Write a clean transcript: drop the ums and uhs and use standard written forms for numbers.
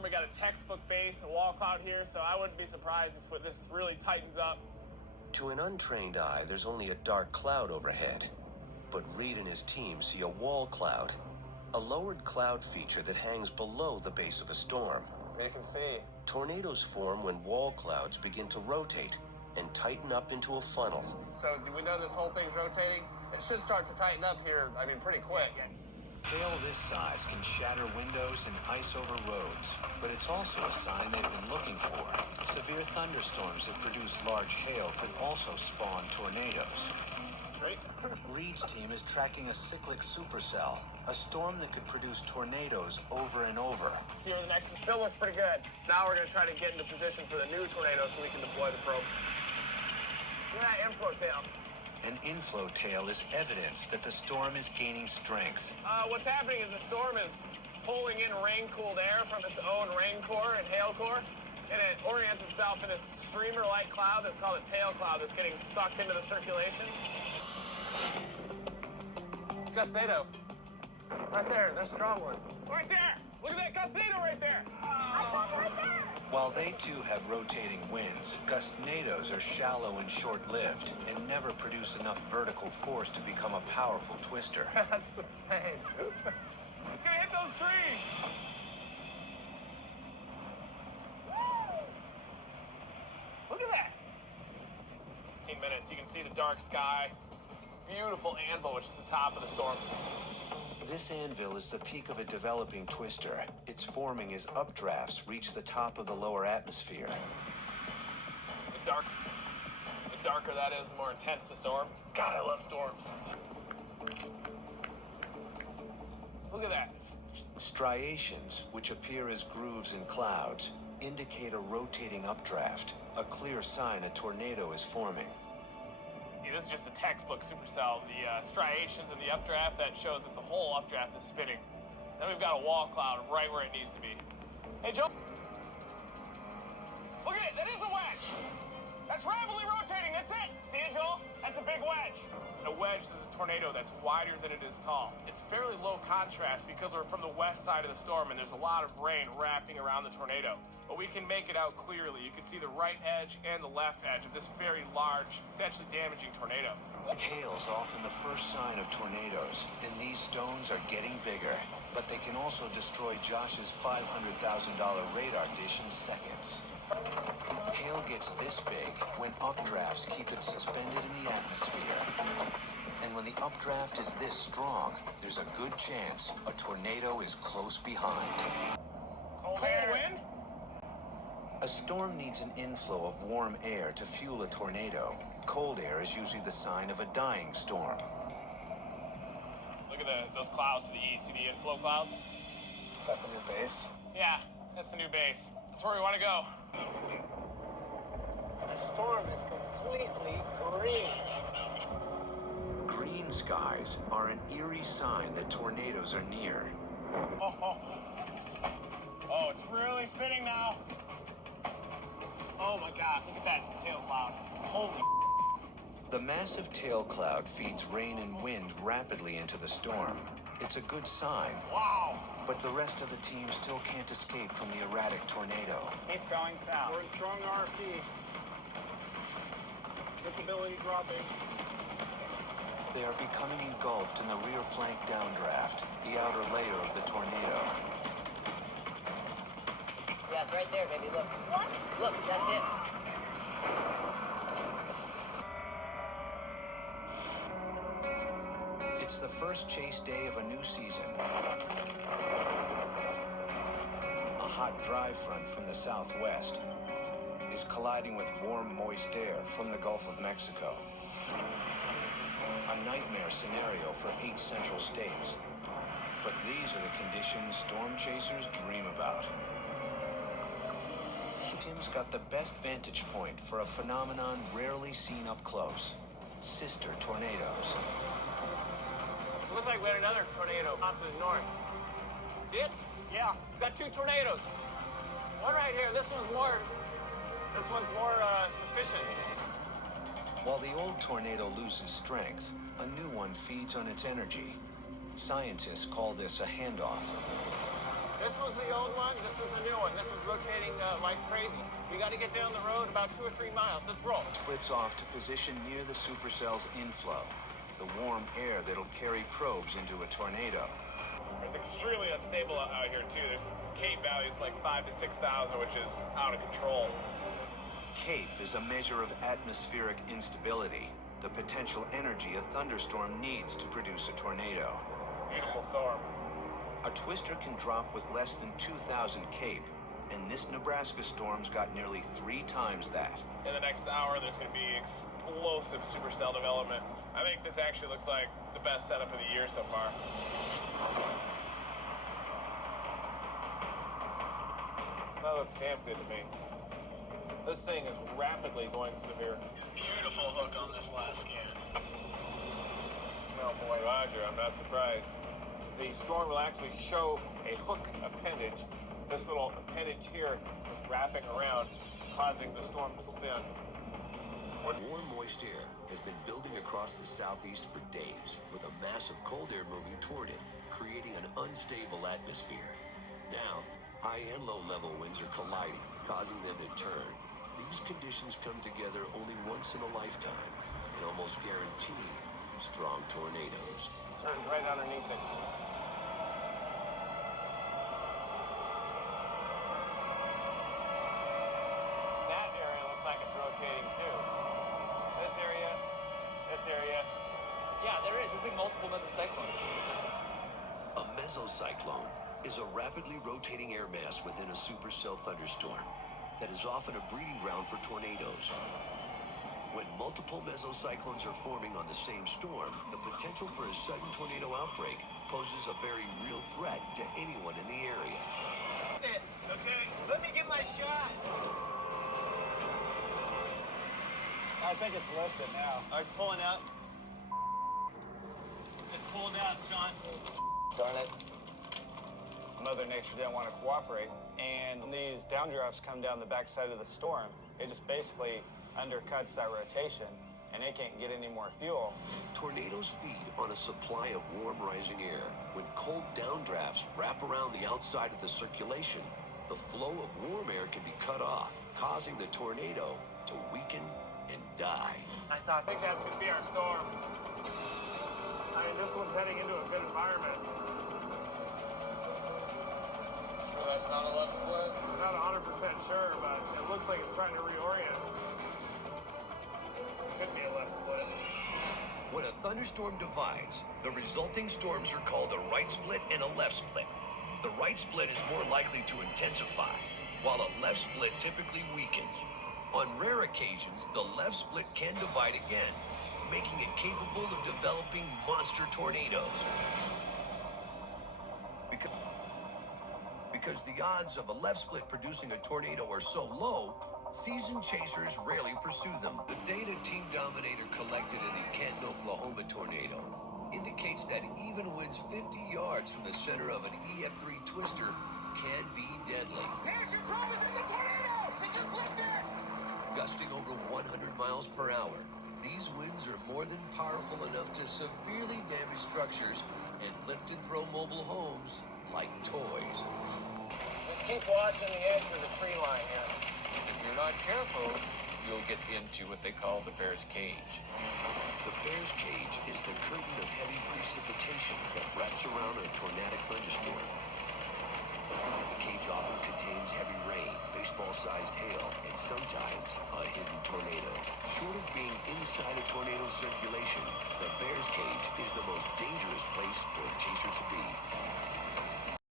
storm. We got a textbook base, a wall cloud here, so I wouldn't be surprised if this really tightens up. To an untrained eye, there's only a dark cloud overhead. But Reed and his team see a wall cloud, a lowered cloud feature that hangs below the base of a storm. You can see. Tornadoes form when wall clouds begin to rotate and tighten up into a funnel. So do we know this whole thing's rotating? It should start to tighten up here, pretty quick. Hail this size can shatter windows and ice over roads, but it's also a sign they've been looking for. Severe thunderstorms that produce large hail could also spawn tornadoes. Great. Reed's team is tracking a cyclic supercell, a storm that could produce tornadoes over and over. See where the next one still looks pretty good. Now we're going to try to get into position for the new tornado so we can deploy the probe. Look at that inflow tail. An inflow tail is evidence that the storm is gaining strength. What's happening is the storm is pulling in rain-cooled air from its own rain core and hail core, and it orients itself in this streamer-like cloud that's called a tail cloud that's getting sucked into the circulation. Gustnado. Right there, there's a strong one. Right there! Look at that Gustnado right there! Right there! While they too have rotating winds, gustnadoes are shallow and short-lived and never produce enough vertical force to become a powerful twister. That's insane. It's gonna hit those trees! Look at that! 15 minutes, you can see the dark sky. Beautiful anvil, which is the top of the storm. This anvil is the peak of a developing twister. It's forming as updrafts reach the top of the lower atmosphere. The darker that is, the more intense the storm. God, I love storms. Look at that. Striations, which appear as grooves in clouds, indicate a rotating updraft, a clear sign a tornado is forming. Yeah, this is just a textbook supercell. The striations in the updraft, that shows that the whole updraft is spinning. Then we've got a wall cloud right where it needs to be. Hey, Joe. Look at it, that is a wedge. That's rapidly rotating, that's it. See it, Joel? That's a big wedge. A wedge is a tornado that's wider than it is tall. It's fairly low contrast because we're from the west side of the storm and there's a lot of rain wrapping around the tornado. But we can make it out clearly. You can see the right edge and the left edge of this very large, potentially damaging tornado. Hail's often the first sign of tornadoes, and these stones are getting bigger. But they can also destroy Josh's $500,000 radar dish in seconds. Hail gets this big when updrafts keep it suspended in the atmosphere. And when the updraft is this strong, there's a good chance a tornado is close behind. Cold wind? A storm needs an inflow of warm air to fuel a tornado. Cold air is usually the sign of a dying storm. Look at those clouds to the east. See the inflow clouds? That's the new base? Yeah, that's the new base. That's where we want to go. The storm is completely green. Green skies are an eerie sign that tornadoes are near. Oh, it's really spinning now. Oh my God, look at that tail cloud. Holy. The massive tail cloud feeds rain and wind rapidly into the storm. It's a good sign. Wow. But the rest of the team still can't escape from the erratic tornado. Keep going south. We're in strong RFP. Visibility dropping. They are becoming engulfed in the rear flank downdraft, the outer layer of the tornado. Yeah, it's right there, baby. Look. What? Look, that's it. It's the first chase day of a new season. A hot, dry front from the southwest is colliding with warm, moist air from the Gulf of Mexico. A nightmare scenario for 8 central states. But these are the conditions storm chasers dream about. Tim's got the best vantage point for a phenomenon rarely seen up close. Sister tornadoes. It looks like we had another tornado off to the north. See it? Yeah. We've got 2 tornadoes. One right here. This one's more sufficient. While the old tornado loses strength, a new one feeds on its energy. Scientists call this a handoff. This was the old one. This is the new one. rotating like crazy. We got to get down the road about 2 or 3 miles. Let's roll. Splits off to position near the supercell's inflow, the warm air that'll carry probes into a tornado. It's extremely unstable out here, too. There's Cape values like 5,000 to 6,000, which is out of control. CAPE is a measure of atmospheric instability, the potential energy a thunderstorm needs to produce a tornado. It's a beautiful storm. A twister can drop with less than 2,000 CAPE, and this Nebraska storm's got nearly 3 times that. In the next hour, there's going to be explosive supercell development. I think this actually looks like the best setup of the year so far. That looks damn good to me. This thing is rapidly going severe. Beautiful hook on this last can. Oh boy, Roger, I'm not surprised. The storm will actually show a hook appendage. This little appendage here is wrapping around, causing the storm to spin. Warm, moist air has been building across the southeast for days, with a mass of cold air moving toward it, creating an unstable atmosphere. Now, high and low level winds are colliding, causing them to turn. These conditions come together only once in a lifetime and almost guarantee strong tornadoes. Sun's right underneath it. That area looks like it's rotating too. This area, this area. Yeah, there is. There's like multiple mesocyclones. A mesocyclone is a rapidly rotating air mass within a supercell thunderstorm that is often a breeding ground for tornadoes. When multiple mesocyclones are forming on the same storm, the potential for a sudden tornado outbreak poses a very real threat to anyone in the area. Okay, let me get my shot. I think it's lifted now. Oh, it's pulling out. It's pulled out, John. Darn it. Mother Nature didn't want to cooperate. And when these downdrafts come down the backside of the storm, it just basically undercuts that rotation, and it can't get any more fuel. Tornadoes feed on a supply of warm rising air. When cold downdrafts wrap around the outside of the circulation, the flow of warm air can be cut off, causing the tornado to weaken and die. I think that's going to be our storm. I mean, this one's heading into a good environment. Sure that's not a left split? Not 100% sure, but it looks like it's trying to reorient. Could be a left split. When a thunderstorm divides, the resulting storms are called a right split and a left split. The right split is more likely to intensify, while a left split typically weakens. On rare occasions, the left split can divide again, making it capable of developing monster tornadoes. Because the odds of a left split producing a tornado are so low, seasoned chasers rarely pursue them. The data Team Dominator collected in the Canton, Oklahoma tornado indicates that even winds 50 yards from the center of an EF3 twister can be deadly. Parachute probe is in the tornado! They just lifted! Gusting over 100 miles per hour, these winds are more than powerful enough to severely damage structures and lift and throw mobile homes like toys. Just keep watching the edge of the tree line here. If you're not careful, you'll get into what they call the bear's cage. The bear's cage is the curtain of heavy precipitation that wraps around a tornadic thunderstorm. The cage often contains heavy rain, baseball-sized hail, and sometimes a hidden tornado. Short of being inside a tornado circulation, the bear's cage is the most